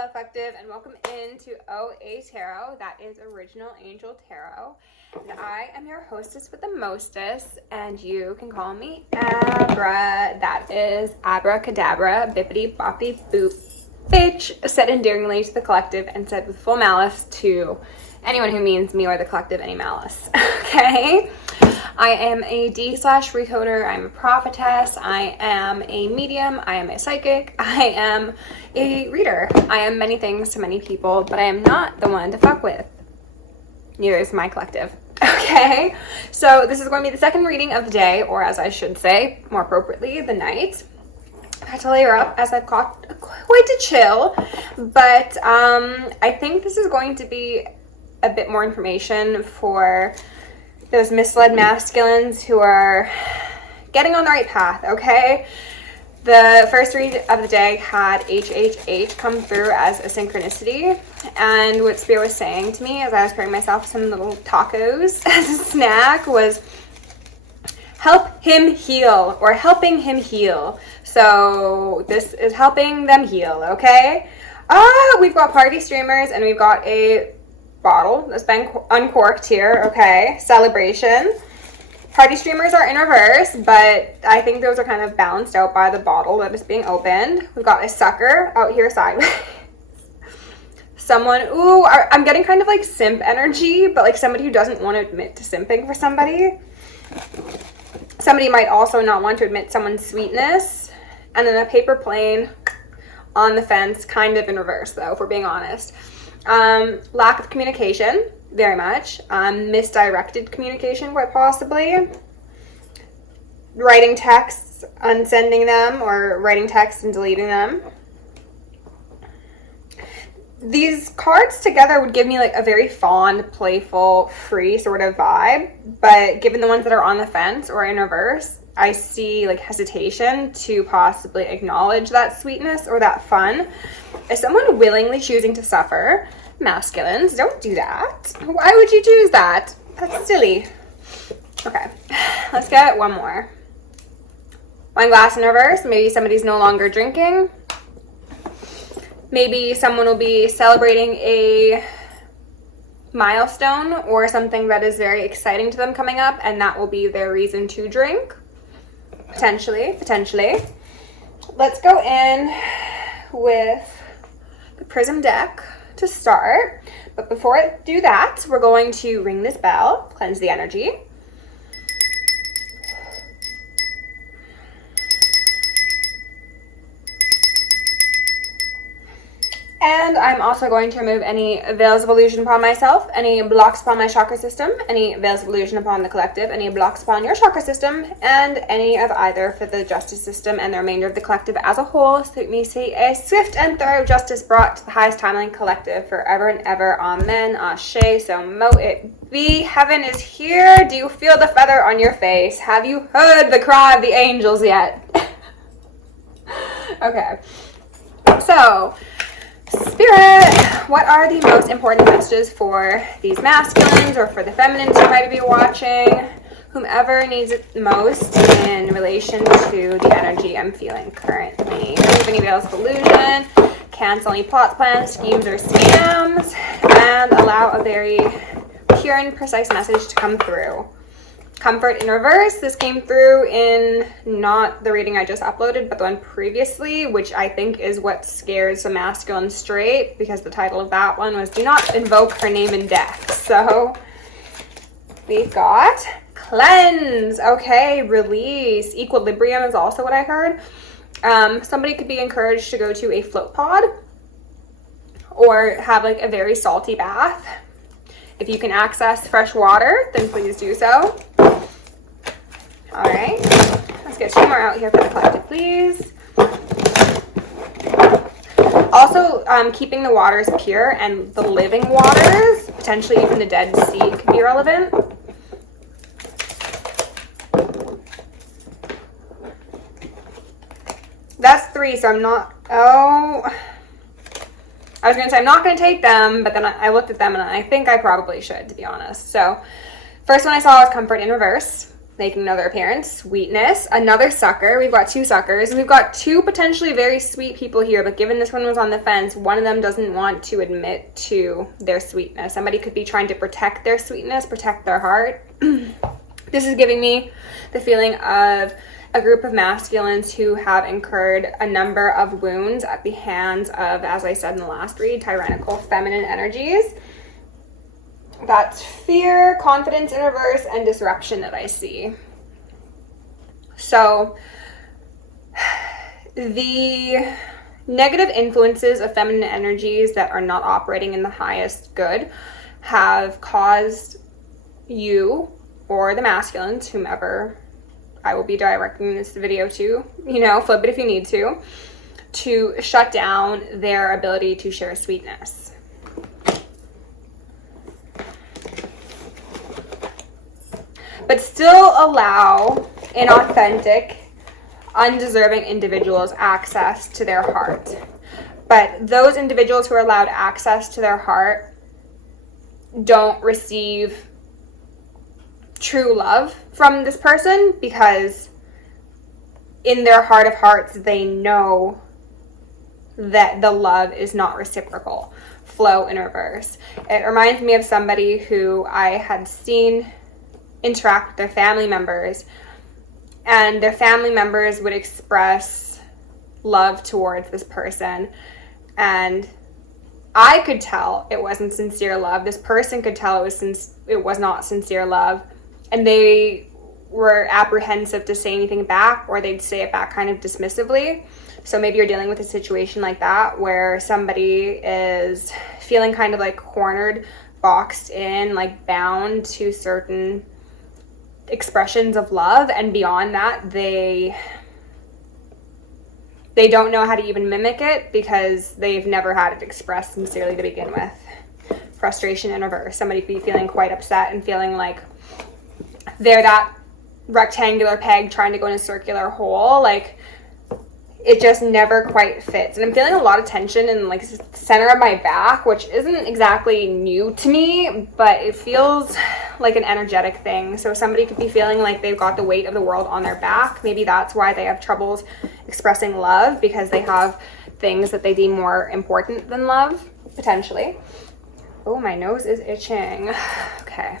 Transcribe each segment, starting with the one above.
Hello Collective, and welcome into OAtarot. That is Original Angel Tarot. And I am your hostess with the mostest, and you can call me Abra. That is abracadabra, bippity boppy boop, bitch, said endearingly to the collective and said with full malice to anyone who means me or the collective any malice. Okay? I am a D/recoder, I'm a prophetess, I am a medium, I am a psychic, I am a reader. I am many things to many people, but I am not the one to fuck with. Neither is my collective. Okay? So this is going to be the second reading of the day, or as I should say, more appropriately, the night. I had to layer up as I've got quite a chill, but I think this is going to be a bit more information for those misled masculines who are getting on the right path, okay? The first read of the day had HHH come through as a synchronicity, and what Spirit was saying to me as I was preparing myself some little tacos as a snack was help him heal, or helping him heal. So this is helping them heal, okay? We've got party streamers and we've got a bottle that's been uncorked here, okay? Celebration. Party streamers are in reverse, but I think those are kind of balanced out by the bottle that is being opened. We've got a sucker out here sideways. Someone, I'm getting kind of like simp energy, but like somebody who doesn't want to admit to simping for somebody. Somebody might also not want to admit someone's sweetness. And then a paper plane on the fence, kind of in reverse though, if we're being honest. Lack of communication, very much. Misdirected communication, quite possibly. Writing texts, unsending them, or writing texts and deleting them. These cards together would give me like a very fond, playful, free sort of vibe, but given the ones that are on the fence or in reverse, I see like hesitation to possibly acknowledge that sweetness or that fun. Is someone willingly choosing to suffer? Masculines, don't do that. Why would you choose that? That's silly. Okay, let's get one more. Wine glass in reverse. Maybe somebody's no longer drinking. Maybe someone will be celebrating a milestone or something that is very exciting to them coming up, and that will be their reason to drink. Potentially. Let's go in with the Prism deck to start. But before I do that, we're going to ring this bell, cleanse the energy. And I'm also going to remove any veils of illusion upon myself, any blocks upon my chakra system, any veils of illusion upon the collective, any blocks upon your chakra system, and any of either for the justice system and the remainder of the collective as a whole, so that we see a swift and thorough justice brought to the highest timeline collective forever and ever. Amen. Ashe. So mo it be. Heaven is here. Do you feel the feather on your face? Have you heard the cry of the angels yet? Okay. So, Spirit, what are the most important messages for these masculines or for the feminines who might be watching, whomever needs it the most in relation to the energy I'm feeling currently? Remove any veils of illusion, cancel any plots, plans, schemes, or scams, and allow a very pure and precise message to come through. Comfort in reverse. This came through in not the reading I just uploaded, but the one previously, which I think is what scares the masculine straight, because the title of that one was Do Not Invoke Her Name in Death. So we've got cleanse. Okay, release. Equilibrium is also what I heard. Somebody could be encouraged to go to a float pod or have like a very salty bath. If you can access fresh water, then please do so. All right, let's get two more out here for the collective, please. Also, keeping the waters pure and the living waters, potentially even the Dead Sea, could be relevant. That's 3, so I'm not, I was going to say I'm not going to take them, but then I looked at them and I think I probably should, to be honest. So, first one I saw was Comfort in reverse. making another appearance. Sweetness, another sucker. We've got 2 suckers. We've got 2 potentially very sweet people here, but given this one was on the fence, one of them doesn't want to admit to their sweetness. Somebody could be trying to protect their sweetness, protect their heart. This is giving me the feeling of a group of masculines who have incurred a number of wounds at the hands of, as I said in the last read, tyrannical feminine energies. That's fear, confidence in reverse, and disruption that I see. So the negative influences of feminine energies that are not operating in the highest good have caused you or the masculines, whomever I will be directing this video to, flip it if you need to shut down their ability to share sweetness. But still allow inauthentic, undeserving individuals access to their heart. But those individuals who are allowed access to their heart don't receive true love from this person, because in their heart of hearts, they know that the love is not reciprocal. Flow in reverse. It reminds me of somebody who I had seen interact with their family members, and their family members would express love towards this person, and I could tell it wasn't sincere love. This person could tell it was not sincere love, and they were apprehensive to say anything back, or they'd say it back kind of dismissively. So maybe you're dealing with a situation like that where somebody is feeling kind of like cornered, boxed in, like bound to certain expressions of love, and beyond that they don't know how to even mimic it because they've never had it expressed sincerely to begin with. Frustration in reverse. Somebody could be feeling quite upset and feeling like they're that rectangular peg trying to go in a circular hole, like it just never quite fits. And I'm feeling a lot of tension in like the center of my back, which isn't exactly new to me, but it feels like an energetic thing. So somebody could be feeling like they've got the weight of the world on their back. Maybe that's why they have troubles expressing love, because they have things that they deem more important than love, potentially. Oh, my nose is itching. Okay.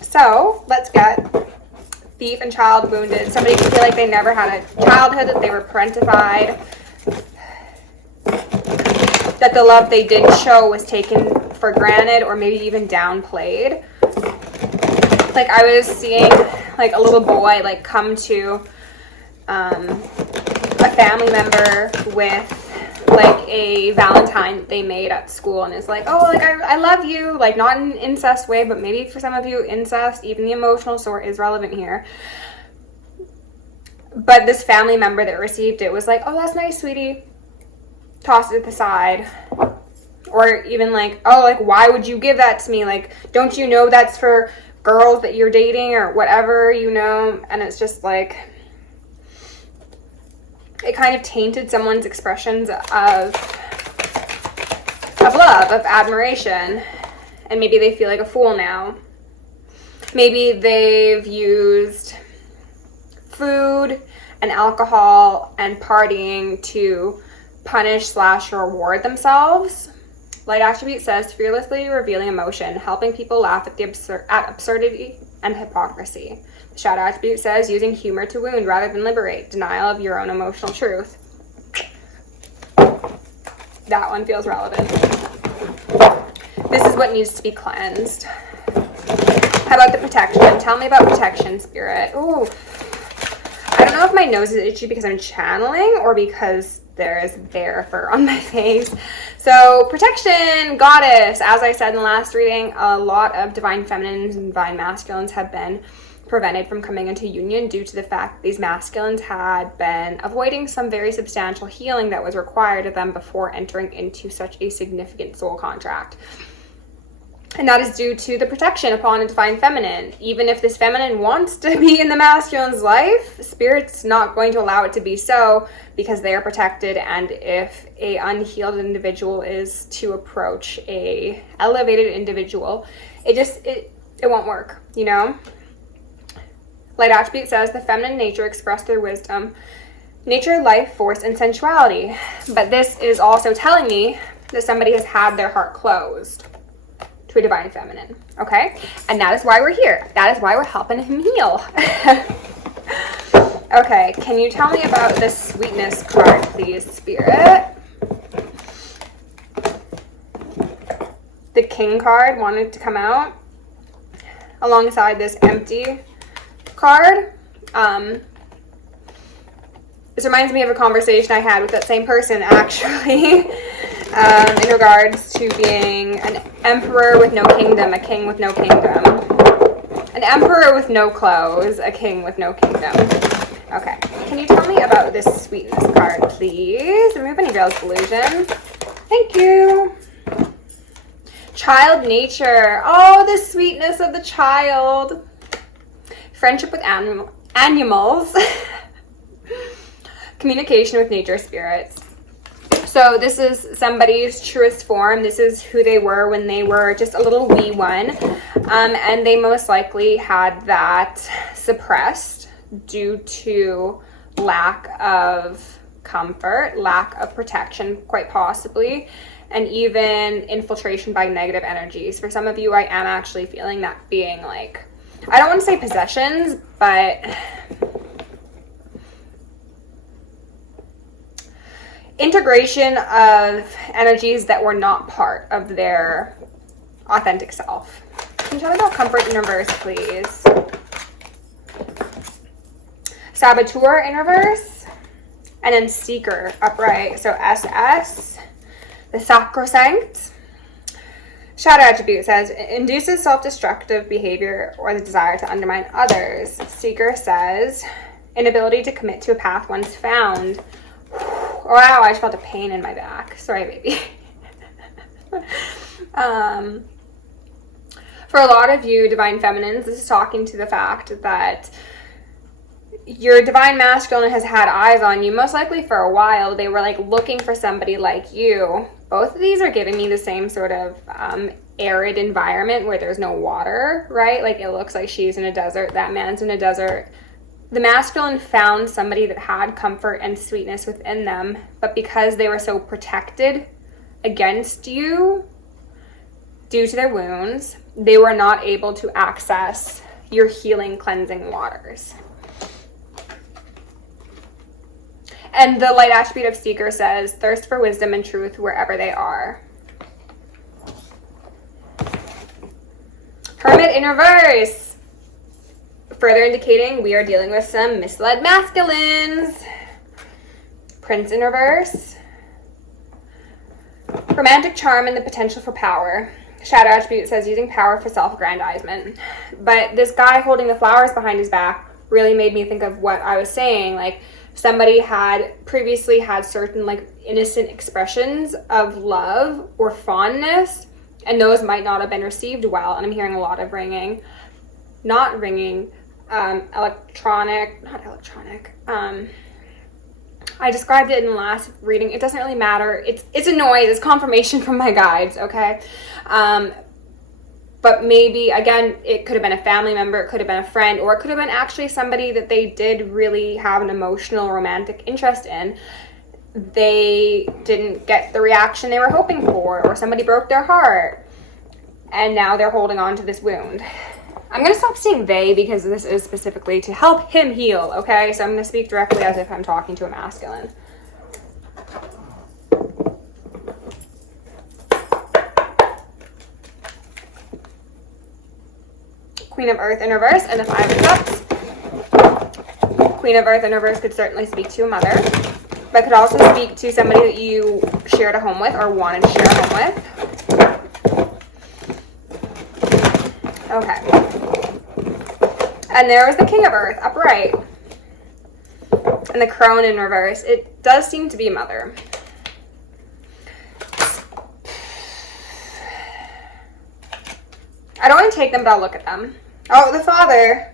So let's get thief and child wounded. Somebody could feel like they never had a childhood, that they were parentified, that the love they did show was taken for granted or maybe even downplayed. Like I was seeing like a little boy like come to a family member with like a Valentine they made at school, and it's like, oh, like I love you, like not in an incest way, but maybe for some of you incest, even the emotional sort, is relevant here. But this family member that received it was like, oh, that's nice, sweetie, tossed it to the side. Or even like, oh, like why would you give that to me, like don't you know that's for girls that you're dating or whatever, and it's just like it kind of tainted someone's expressions of love, of admiration, and maybe they feel like a fool now. Maybe they've used food and alcohol and partying to punish/reward themselves. Light attribute says fearlessly revealing emotion, helping people laugh at absurdity and hypocrisy. The shadow attribute says using humor to wound rather than liberate, denial of your own emotional truth. That one feels relevant. This is what needs to be cleansed. How about the protection? Tell me about protection, Spirit. Ooh. I don't know if my nose is itchy because I'm channeling or because there is bear fur on my face. So protection, goddess. As I said in the last reading, a lot of divine feminines and divine masculines have been prevented from coming into union due to the fact that these masculines had been avoiding some very substantial healing that was required of them before entering into such a significant soul contract. And that is due to the protection upon a divine feminine. Even if this feminine wants to be in the masculine's life, Spirit's not going to allow it to be so, because they are protected. And if a unhealed individual is to approach a elevated individual, it won't work, you know? Light attribute says the feminine nature expressed through wisdom, nature, life, force, and sensuality. But this is also telling me that somebody has had their heart closed to a divine feminine, okay? And that is why we're here. That is why we're helping him heal. Okay, can you tell me about the sweetness card, please, Spirit? The King card wanted to come out alongside this empty card. This reminds me of a conversation I had with that same person, actually, in regards to being an emperor with no kingdom, a king with no kingdom. An emperor with no clothes, a king with no kingdom. Okay, can you tell me about this sweetness card, please? Remove any veils of illusion. Thank you. Child nature. Oh, the sweetness of the child. Friendship with animals. Communication with nature spirits. So this is somebody's truest form. This is who they were when they were just a little wee one. And they most likely had that suppressed due to lack of comfort, lack of protection, quite possibly, and even infiltration by negative energies. For some of you, I am actually feeling that being like, I don't want to say possessions, but integration of energies that were not part of their authentic self. Can you tell me about comfort in reverse, please? Saboteur in reverse, and then Seeker upright. So SS, the SACROSANCT. Shadow attribute says, induces self-destructive behavior or the desire to undermine others. Seeker says, inability to commit to a path once found. Wow, I just felt a pain in my back. Sorry, baby. For a lot of you divine feminines, this is talking to the fact that your divine masculine has had eyes on you, most likely for a while. They were like looking for somebody like you. Both of these are giving me the same sort of arid environment where there's no water, right? Like it looks like she's in a desert, that man's in a desert. The masculine found somebody that had comfort and sweetness within them, but because they were so protected against you due to their wounds, they were not able to access your healing, cleansing waters. And the light attribute of Seeker says, thirst for wisdom and truth wherever they are. Hermit in reverse. Further indicating we are dealing with some misled masculines. Prince in reverse. Romantic charm and the potential for power. Shadow attribute says using power for self-aggrandizement. But this guy holding the flowers behind his back really made me think of what I was saying. Like somebody had previously had certain like innocent expressions of love or fondness, and those might not have been received well. And I'm hearing a lot of ringing. Not ringing. Electronic. I described it in the last reading. It doesn't really matter. It's a noise. It's confirmation from my guides, okay? But maybe, again, it could have been a family member, it could have been a friend, or it could have been actually somebody that they did really have an emotional, romantic interest in. They didn't get the reaction they were hoping for, or somebody broke their heart, and now they're holding on to this wound. I'm going to stop saying they because this is specifically to help him heal, okay? So I'm going to speak directly as if I'm talking to a masculine. Queen of Earth in reverse and the Five of Cups. Queen of Earth in reverse could certainly speak to a mother, but could also speak to somebody that you shared a home with or wanted to share a home with. Okay. And there was the King of Earth, upright. And the Crone in reverse. It does seem to be a mother. I don't want to take them, but I'll look at them. Oh, the Father.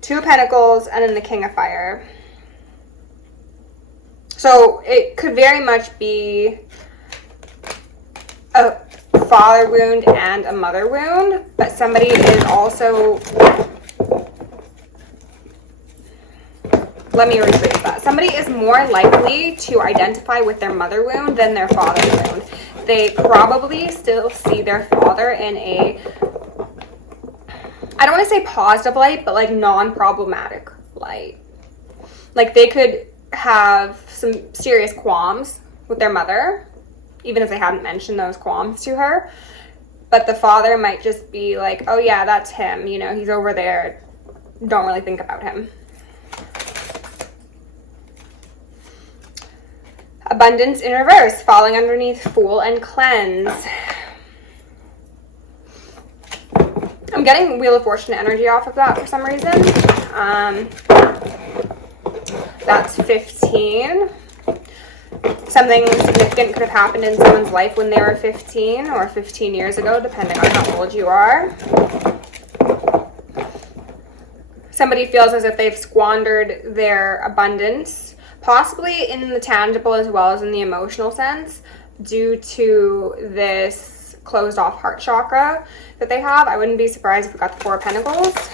2 of Pentacles, and then the King of Fire. So it could very much be a father wound and a mother wound, but somebody is also, let me rephrase that. Somebody is more likely to identify with their mother wound than their father wound. They probably still see their father in a, I don't want to say positive light, but like non-problematic light. Like they could have some serious qualms with their mother, even if they hadn't mentioned those qualms to her. But the father might just be like, oh yeah, that's him. You know, he's over there. Don't really think about him. Abundance in reverse, falling underneath Fool and Cleanse. I'm getting Wheel of Fortune energy off of that for some reason. That's 15. Something significant could have happened in someone's life when they were 15 or 15 years ago, depending on how old you are. Somebody feels as if they've squandered their abundance, possibly in the tangible as well as in the emotional sense, due to this closed off heart chakra that they have. I wouldn't be surprised if we got the 4 of Pentacles.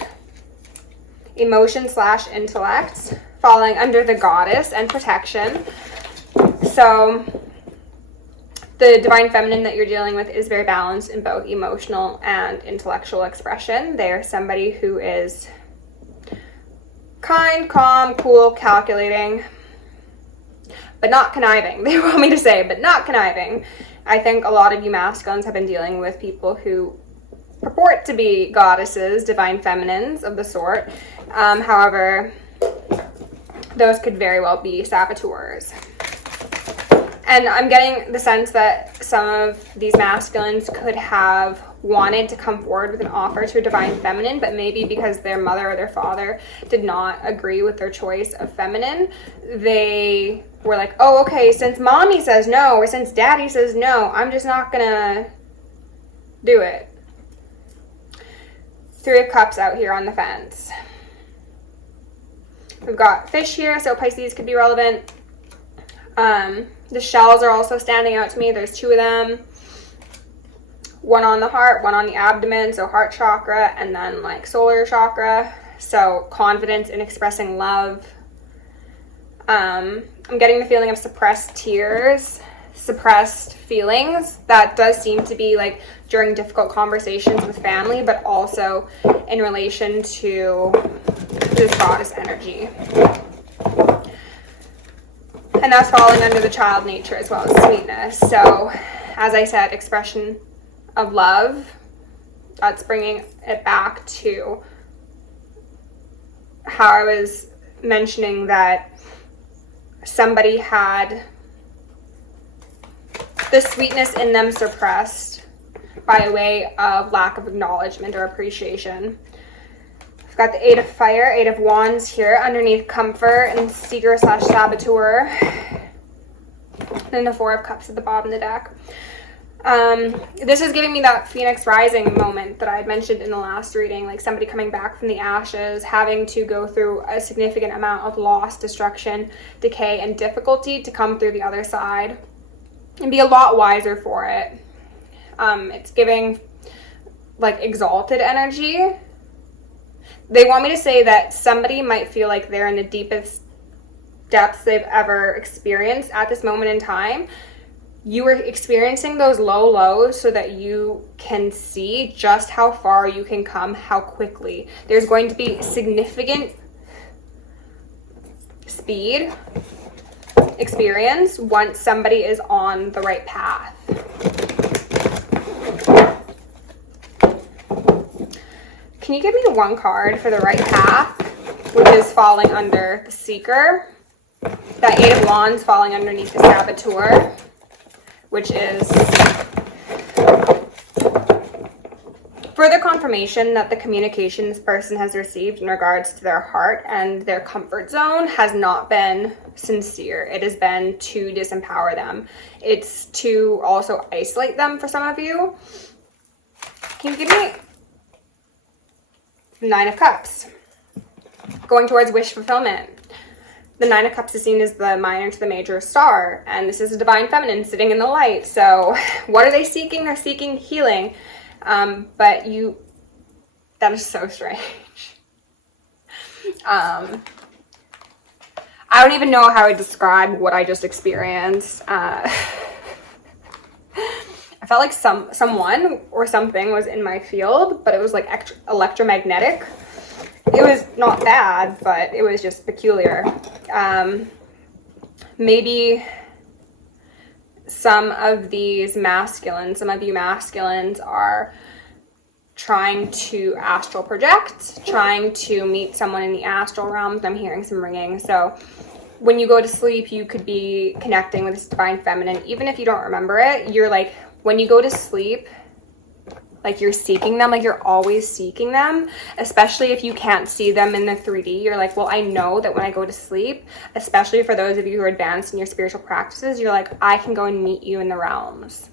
Emotion/intellect, falling under the Goddess and protection. So the Divine Feminine that you're dealing with is very balanced in both emotional and intellectual expression. They're somebody who is kind, calm, cool, calculating, but not conniving. They want me to say, but not conniving. I think a lot of you masculines have been dealing with people who purport to be goddesses, divine feminines of the sort. However, those could very well be saboteurs. And I'm getting the sense that some of these masculines could have wanted to come forward with an offer to a divine feminine, but maybe because their mother or their father did not agree with their choice of feminine, they were like, oh, okay, since mommy says no, or since daddy says no, I'm just not gonna do it. 3 of Cups out here on the fence. We've got fish here, so Pisces could be relevant. The shells are also standing out to me. There's 2 of them. 1 on the heart, 1 on the abdomen, so heart chakra, and then like solar chakra. So confidence in expressing love. I'm getting the feeling of suppressed tears, suppressed feelings. That does seem to be like during difficult conversations with family, but also in relation to this goddess energy. And that's falling under the child nature as well as sweetness. So, as I said, expression of love. That's bringing it back to how I was mentioning that somebody had the sweetness in them suppressed by way of lack of acknowledgement or appreciation. Got the 8 of Fire, 8 of Wands here underneath Comfort and Seeker/Saboteur. Then the 4 of Cups at the bottom of the deck. This is giving me that Phoenix Rising moment that I had mentioned in the last reading, like somebody coming back from the ashes, having to go through a significant amount of loss, destruction, decay, and difficulty to come through the other side and be a lot wiser for it. It's giving like exalted energy. They want me to say that somebody might feel like they're in the deepest depths they've ever experienced at this moment in time. You are experiencing those low lows so that you can see just how far you can come, how quickly. There's going to be significant speed, experience once somebody is on the right path. Can you give me 1 card for the right path, which is falling under the Seeker? That 8 of Wands falling underneath the Saboteur, which is further confirmation that the communication this person has received in regards to their heart and their comfort zone has not been sincere. It has been to disempower them. It's to also isolate them for some of you. Can you give me Nine of Cups, going towards wish fulfillment. The Nine of Cups is seen as the minor to the major star, and this is a divine feminine sitting in the light. So what are they seeking? They're seeking healing. That is so strange. I don't even know how to describe what I just experienced. I felt like someone or something was in my field, but it was like electromagnetic. It was not bad, but it was just peculiar. Maybe some of you masculines are trying to astral project, trying to meet someone in the astral realms. I'm hearing some ringing. So when you go to sleep, you could be connecting with this divine feminine. Even if you don't remember it, you're like, when you go to sleep, like you're seeking them, like you're always seeking them, especially if you can't see them in the 3D. You're like, well, I know that when I go to sleep, especially for those of you who are advanced in your spiritual practices, you're like, I can go and meet you in the realms.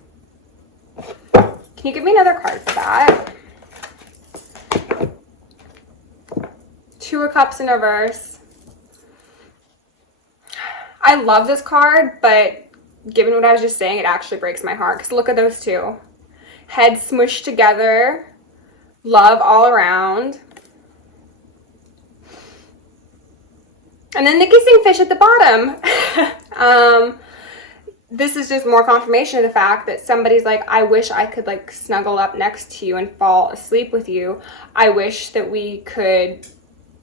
Can you give me another card for that? Two of Cups in reverse. I love this card, but given what I was just saying, it actually breaks my heart, because look at those two. Heads smushed together, love all around. And then the kissing fish at the bottom. This is just more confirmation of the fact that somebody's like, I wish I could like snuggle up next to you and fall asleep with you. I wish that we could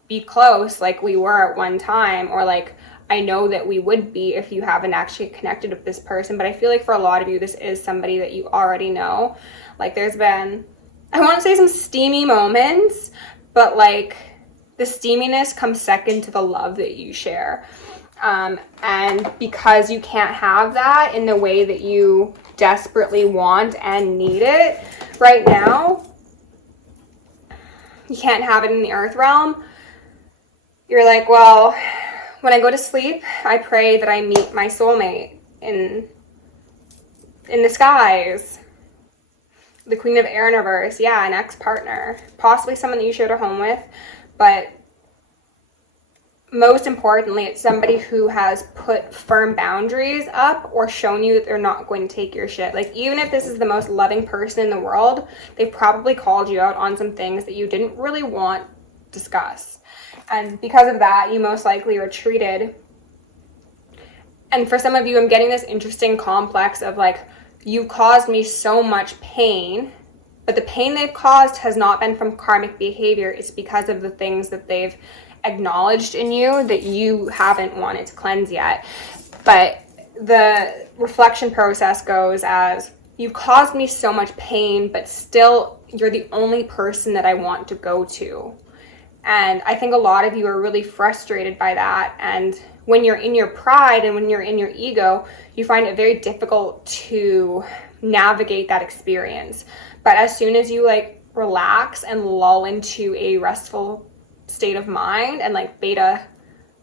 be close like we were at one time, or like I know that we would be if you haven't actually connected with this person. But I feel like for a lot of you, this is somebody that you already know. Like there's been, I want to say some steamy moments, but like the steaminess comes second to the love that you share. And because you can't have that in the way that you desperately want and need it right now, you can't have it in the earth realm. You're like, well, when I go to sleep, I pray that I meet my soulmate in the skies. The Queen of Air in reverse. Yeah, an ex-partner. Possibly someone that you shared a home with. But most importantly, it's somebody who has put firm boundaries up or shown you that they're not going to take your shit. Like, even if this is the most loving person in the world, they've probably called you out on some things that you didn't really want to discuss. And because of that, you most likely retreated. And for some of you, I'm getting this interesting complex of like, you caused me so much pain, but the pain they've caused has not been from karmic behavior. It's because of the things that they've acknowledged in you that you haven't wanted to cleanse yet. But the reflection process goes as, you've caused me so much pain, but still you're the only person that I want to go to. And I think a lot of you are really frustrated by that. And when you're in your pride and when you're in your ego, you find it very difficult to navigate that experience. But as soon as you like relax and lull into a restful state of mind and like beta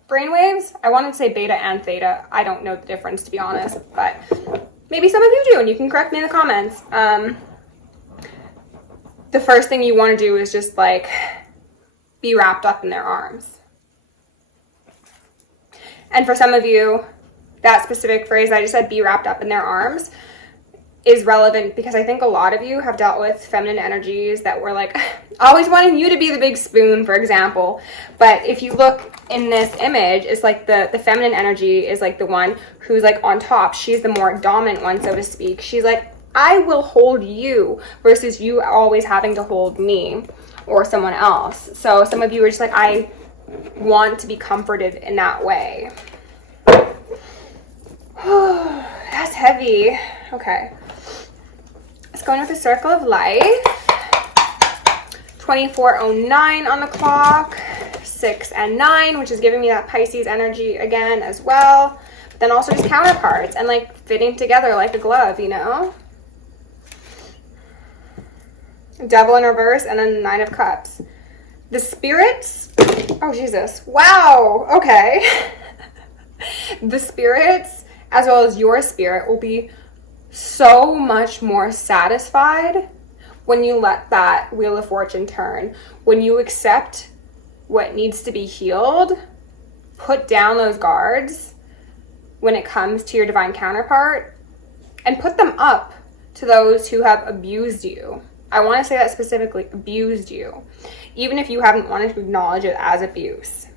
brainwaves, I wanted to say beta and theta. I don't know the difference, to be honest, but maybe some of you do, and you can correct me in the comments. The first thing you want to do is just like be wrapped up in their arms. And for some of you, that specific phrase I just said, be wrapped up in their arms, is relevant because I think a lot of you have dealt with feminine energies that were like always wanting you to be the big spoon, for example. But if you look in this image, it's like the feminine energy is like the one who's like on top. She's the more dominant one, so to speak. She's like, I will hold you, versus you always having to hold me or someone else. So some of you are just like, I want to be comforted in that way. That's heavy. Okay. Let's go in with the Circle of Life. 24:09 on the clock. 6 and 9, which is giving me that Pisces energy again as well. But then also just counterparts and like fitting together like a glove, you know? Devil in reverse, and then 9 of Cups. The spirits, oh Jesus, wow, okay. The spirits, as well as your spirit, will be so much more satisfied when you let that wheel of fortune turn, when you accept what needs to be healed, put down those guards when it comes to your divine counterpart, and put them up to those who have abused you. I want to say that specifically, abused you, even if you haven't wanted to acknowledge it as abuse.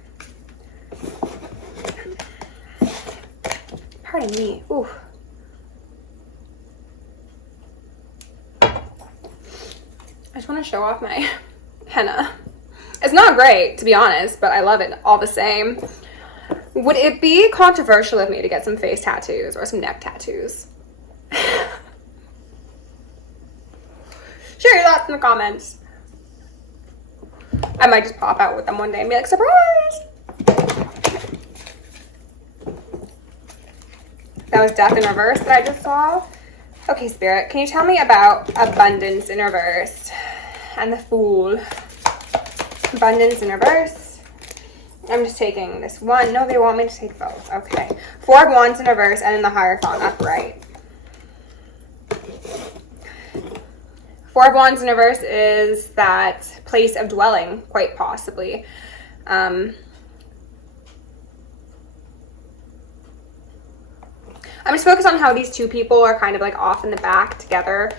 Pardon me. Ooh. I just want to show off my henna. It's not great, to be honest, but I love it all the same. Would it be controversial of me to get some face tattoos or some neck tattoos? Share your thoughts in the comments. I might just pop out with them one day and be like, surprise! That was death in reverse that I just saw. Okay, Spirit, can you tell me about abundance in reverse and the Fool? Abundance in reverse. I'm just taking this one. No, they want me to take both. Okay. Four of Wands in reverse and then the Hierophant upright. Four of Wands in reverse is that place of dwelling, quite possibly. I'm just focused on how these two people are kind of like off in the back together.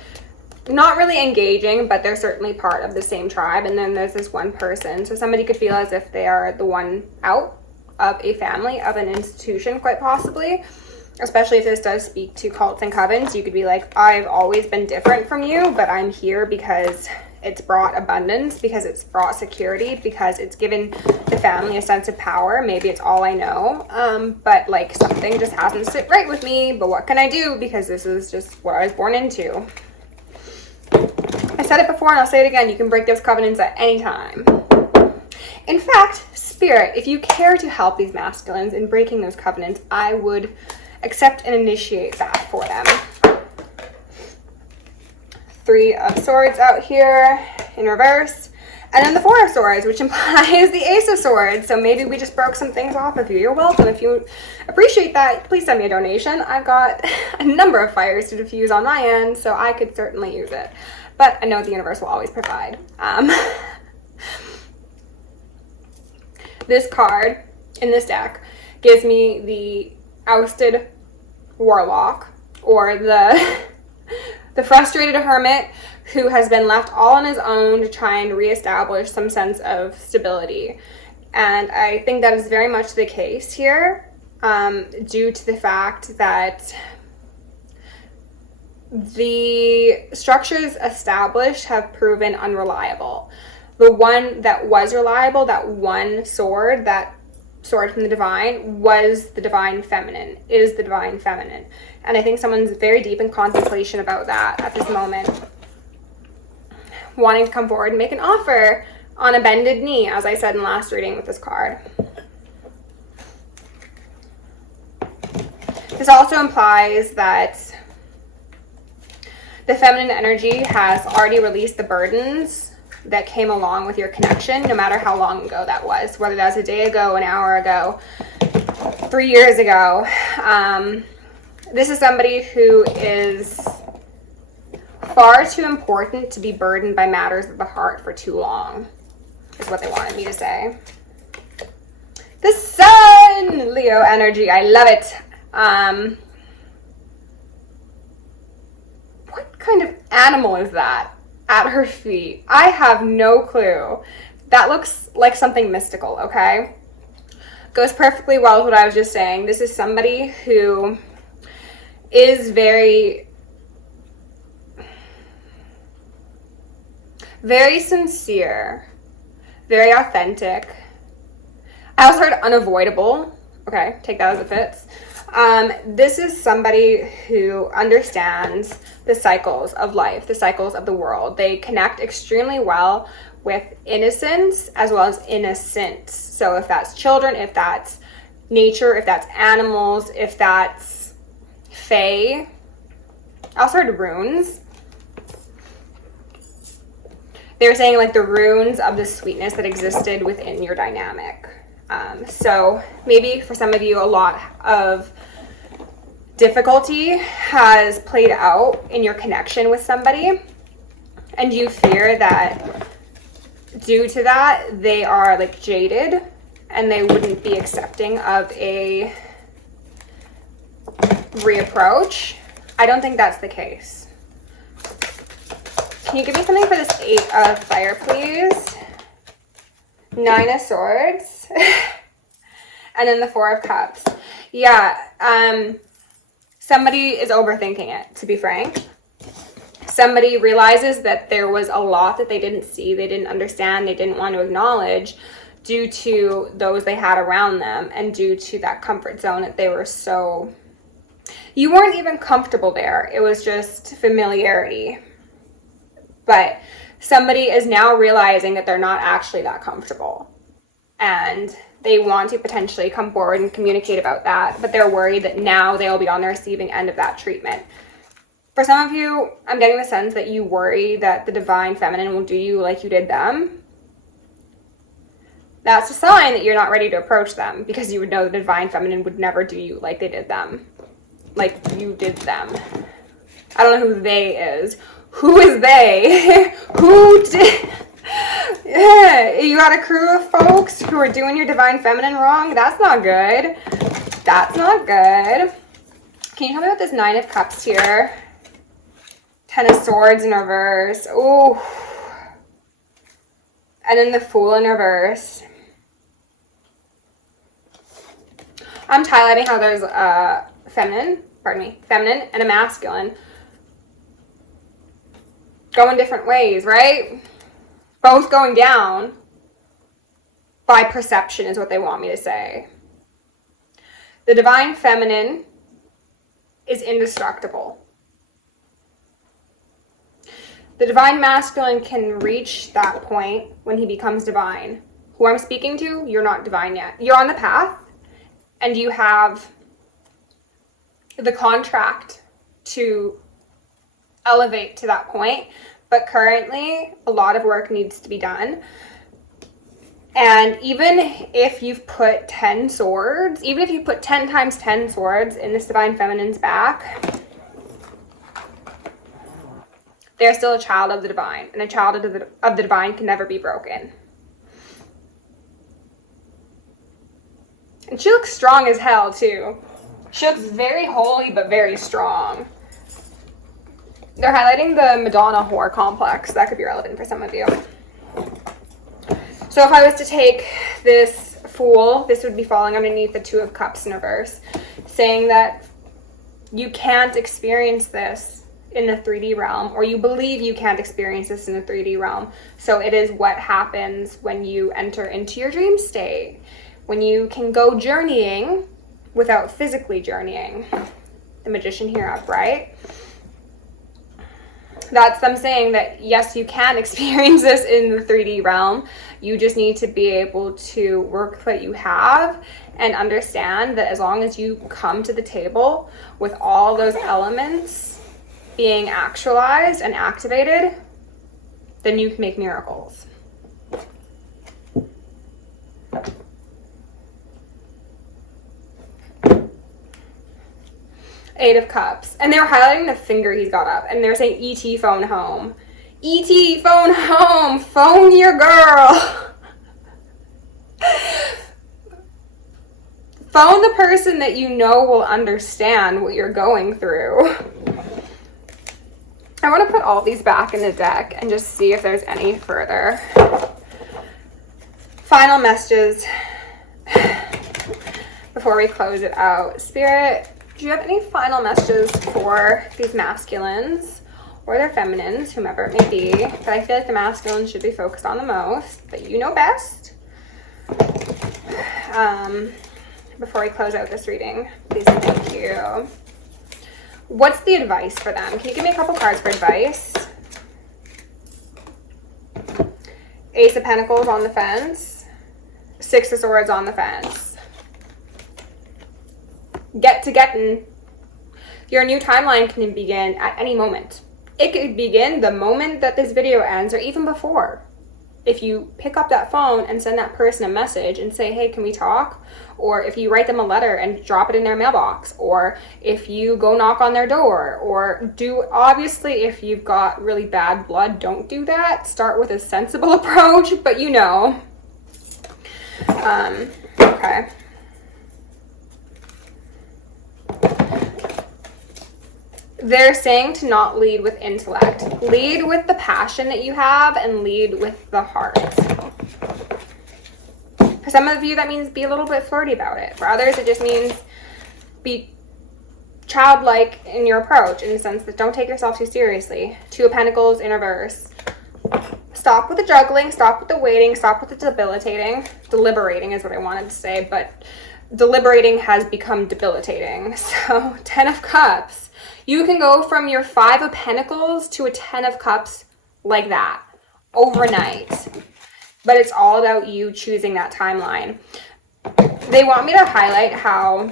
Not really engaging, but they're certainly part of the same tribe. And then there's this one person. So somebody could feel as if they are the one out of a family, of an institution, quite possibly. Especially if this does speak to cults and covens. You could be like, I've always been different from you, but I'm here because it's brought abundance, because it's brought security, because it's given the family a sense of power. Maybe it's all I know, but like something just hasn't sit right with me. But what can I do? Because this is just what I was born into. I said it before and I'll say it again. You can break those covenants at any time. In fact, Spirit, if you care to help these masculines in breaking those covenants, I would accept and initiate that for them. Three of Swords out here in reverse. And then the Four of Swords, which implies the Ace of Swords. So maybe we just broke some things off of you. You're welcome. If you appreciate that, please send me a donation. I've got a number of fires to diffuse on my end, so I could certainly use it. But I know the universe will always provide. This card in this deck gives me the ousted warlock, or the frustrated hermit who has been left all on his own to try and reestablish some sense of stability. And I think that is very much the case here, due to the fact that the structures established have proven unreliable. The one that was reliable, that one sword, that sword from the divine, was the divine feminine, is the divine feminine. And I think someone's very deep in contemplation about that at this moment. Wanting to come forward and make an offer on a bended knee, as I said in last reading with this card. This also implies that the feminine energy has already released the burdens that came along with your connection, no matter how long ago that was, whether that was a day ago, an hour ago, 3 years ago. This is somebody who is far too important to be burdened by matters of the heart for too long, is what they wanted me to say. The Sun, Leo energy, I love it. What kind of animal is that at her feet? I have no clue. That looks like something mystical, okay? Goes perfectly well with what I was just saying. This is somebody who is very sincere, very authentic. I also heard unavoidable. Okay, take that as it fits. This is somebody who understands the cycles of life, the cycles of the world. They connect extremely well with innocence as well as innocence. So if that's children, if that's nature, if that's animals, if that's fae. I also heard runes. They were saying like the runes of the sweetness that existed within your dynamic. So maybe for some of you, a lot of difficulty has played out in your connection with somebody. And you fear that due to that, they are like jaded and they wouldn't be accepting of a reapproach. I don't think that's the case. Can you give me something for this 8 of Fire, please? 9 of Swords. And then the 4 of Cups. Yeah, somebody is overthinking it, to be frank. Somebody realizes that there was a lot that they didn't see, they didn't understand, they didn't want to acknowledge due to those they had around them and due to that comfort zone that they were so... You weren't even comfortable there. It was just familiarity. But somebody is now realizing that they're not actually that comfortable. And they want to potentially come forward and communicate about that, but they're worried that now they'll be on the receiving end of that treatment. For some of you, I'm getting the sense that you worry that the Divine Feminine will do you like you did them. That's a sign that you're not ready to approach them, because you would know the Divine Feminine would never do you like they did them. Like you did them. I don't know who they is. Who is they? Who did... Yeah, you got a crew of folks who are doing your Divine Feminine wrong? That's not good. That's not good. Can you tell me about this 9 of Cups here? 10 of Swords in reverse. Ooh. And then the Fool in reverse. I'm highlighting how there's a feminine and a masculine going different ways, right? Both going down by perception is what they want me to say. The Divine Feminine is indestructible. The Divine Masculine can reach that point when he becomes divine. Who I'm speaking to, you're not divine yet. You're on the path and you have the contract to elevate to that point. But currently, a lot of work needs to be done. And even if you've put 10 swords, even if you put 10 times 10 swords in this Divine Feminine's back, they're still a child of the Divine. And a child of the Divine can never be broken. And she looks strong as hell, too. She looks very holy, but very strong. They're highlighting the Madonna whore complex. That could be relevant for some of you. So if I was to take this Fool, this would be falling underneath the 2 of Cups in reverse, saying that you can't experience this in the 3D realm, or you believe you can't experience this in the 3D realm. So it is what happens when you enter into your dream state, when you can go journeying without physically journeying. The Magician here upright. That's them saying that, yes, you can experience this in the 3D realm. You just need to be able to work with what you have and understand that as long as you come to the table with all those elements being actualized and activated, then you can make miracles. Eight of Cups. And they were highlighting the finger he's got up. And they're saying, E.T. phone home. E.T. phone home. Phone your girl. Phone the person that you know will understand what you're going through. I want to put all these back in the deck and just see if there's any further. Final messages before we close it out. Spirit, do you have any final messages for these masculines or their feminines, whomever it may be? But I feel like the masculines should be focused on the most, but you know best. Before we close out this reading, please and thank you. What's the advice for them? Can you give me a couple cards for advice? Ace of Pentacles on the fence. 6 of Swords on the fence. Getting. Your new timeline can begin at any moment. It could begin the moment that this video ends or even before. if you pick up that phone and send that person a message and say, hey, can we talk? Or if you write them a letter and drop it in their mailbox, or if you go knock on their door, or obviously if you've got really bad blood, don't do that. Start with a sensible approach, but you know. Okay. They're saying to not lead with intellect. Lead with the passion that you have and lead with the heart. For some of you, that means be a little bit flirty about it. For others, it just means be childlike in your approach, in the sense that don't take yourself too seriously. Two of Pentacles in reverse. Stop with the juggling, stop with the waiting, stop with the debilitating. Deliberating is what I wanted to say, but deliberating has become debilitating. So, 10 of Cups. You can go from your 5 of Pentacles to a 10 of Cups like that, overnight. But it's all about you choosing that timeline. They want me to highlight how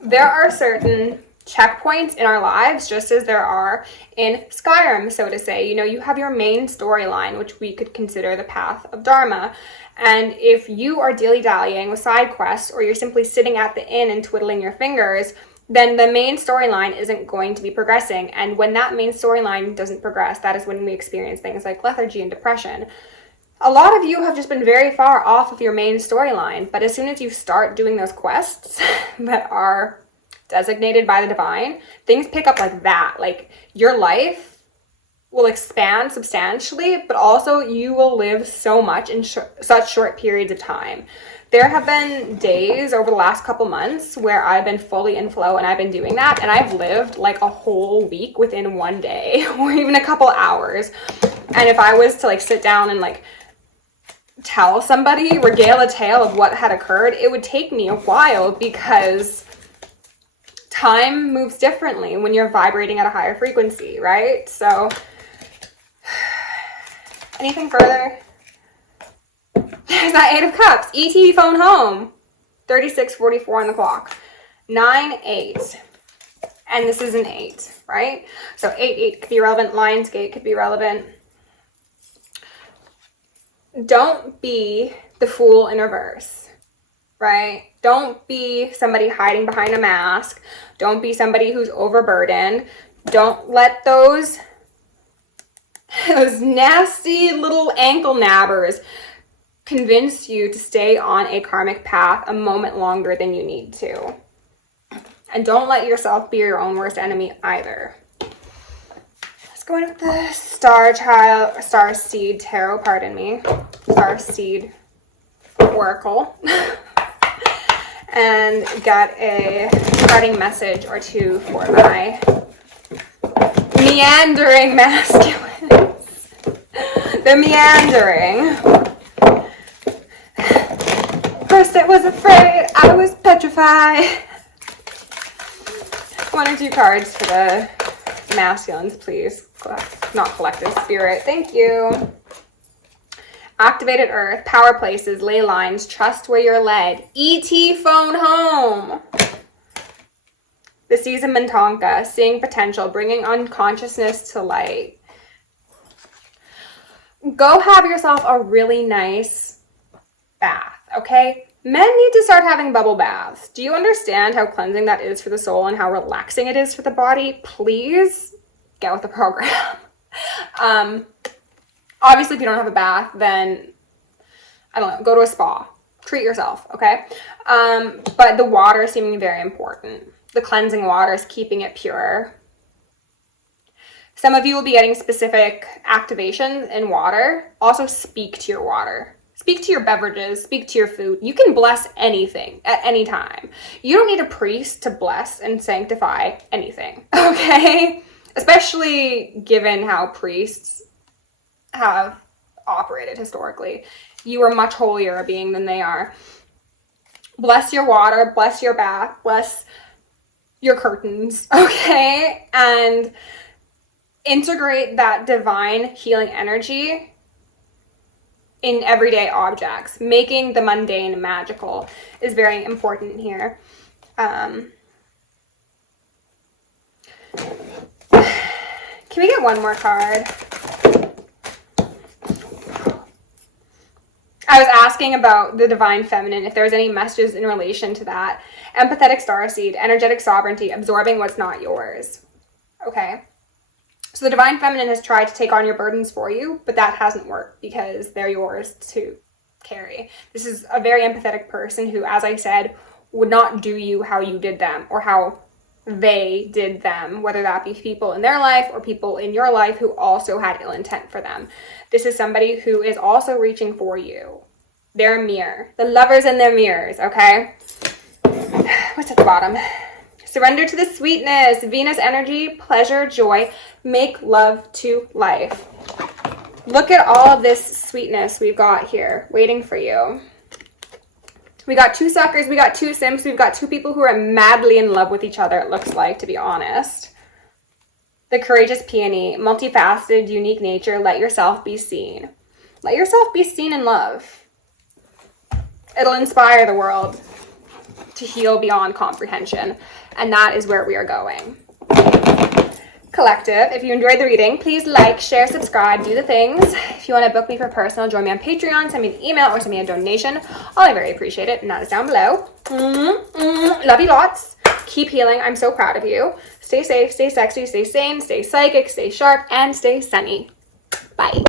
there are certain checkpoints in our lives, just as there are in Skyrim, so to say. You know, you have your main storyline, which we could consider the path of Dharma. And if you are dilly-dallying with side quests, or you're simply sitting at the inn and twiddling your fingers, then the main storyline isn't going to be progressing. And when that main storyline doesn't progress, that is when we experience things like lethargy and depression. A lot of you have just been very far off of your main storyline, but as soon as you start doing those quests that are designated by the divine, things pick up like that. Like, your life will expand substantially, but also you will live so much in such short periods of time. There have been days over the last couple months where I've been fully in flow and I've been doing that, and I've lived like a whole week within one day or even a couple hours. And if I was to like sit down and like tell somebody, regale a tale of what had occurred, it would take me a while, because time moves differently when you're vibrating at a higher frequency, right? So, anything further? There's that 8 of Cups. ET phone home. 36:44 on the clock. 9-8. And this is an 8, right? So 8-8 could be relevant. Lionsgate could be relevant. Don't be the fool in reverse, right? Don't be somebody hiding behind a mask. Don't be somebody who's overburdened. Don't let those nasty little ankle nabbers convince you to stay on a karmic path a moment longer than you need to. And don't let yourself be your own worst enemy either. Let's go in with the Star Seed Tarot, pardon me. Star Seed Oracle. And got a parting message or two for my meandering masculines. They're meandering. First I was afraid, I was petrified. 1 or 2 cards for the masculines, please. Not collective spirit. Thank you. Activated earth, power places, ley lines, trust where you're led. ET phone home. The Seas of Mintonka, seeing potential, bringing unconsciousness to light. Go have yourself a really nice bath, okay? Men need to start having bubble baths. Do you understand how cleansing that is for the soul and how relaxing it is for the body? Please get with the program. Obviously, if you don't have a bath, then, I don't know, go to a spa. Treat yourself, okay? But the water is seeming very important. The cleansing water is keeping it pure. Some of you will be getting specific activations in water. Also, speak to your water. Speak to your beverages. Speak to your food. You can bless anything at any time. You don't need a priest to bless and sanctify anything, okay? Especially given how priests have operated historically. You are much holier a being than they are. Bless your water, bless your bath, bless your curtains, okay? And integrate that divine healing energy in everyday objects. Making the mundane magical is very important here. Can we get one more card? I was asking about the divine feminine, if there was any messages in relation to that. Empathetic starseed, energetic sovereignty, absorbing what's not yours. Okay. So the divine feminine has tried to take on your burdens for you, but that hasn't worked because they're yours to carry. This is a very empathetic person who, as I said, would not do you how you did them or how they did them, whether that be people in their life or people in your life who also had ill intent for them. This is somebody who is also reaching for you. Their mirror. The lovers in their mirrors, okay? What's at the bottom? Surrender to the sweetness. Venus energy, pleasure, joy. Make love to life. Look at all of this sweetness we've got here waiting for you. We got two suckers, we got two simps, we've got two people who are madly in love with each other, it looks like, to be honest. The courageous peony, multifaceted, unique nature, let yourself be seen. Let yourself be seen in love. It'll inspire the world to heal beyond comprehension, and that is where we are going. Collective, if you enjoyed the reading, please like, share, subscribe, do the things. If you want to book me for personal, join me on Patreon, send me an email, or send me a donation. I very appreciate it, and that is down below. Love you lots. Keep healing. I'm so proud of you. Stay safe, stay sexy, stay sane, stay psychic, stay sharp, and stay sunny. Bye.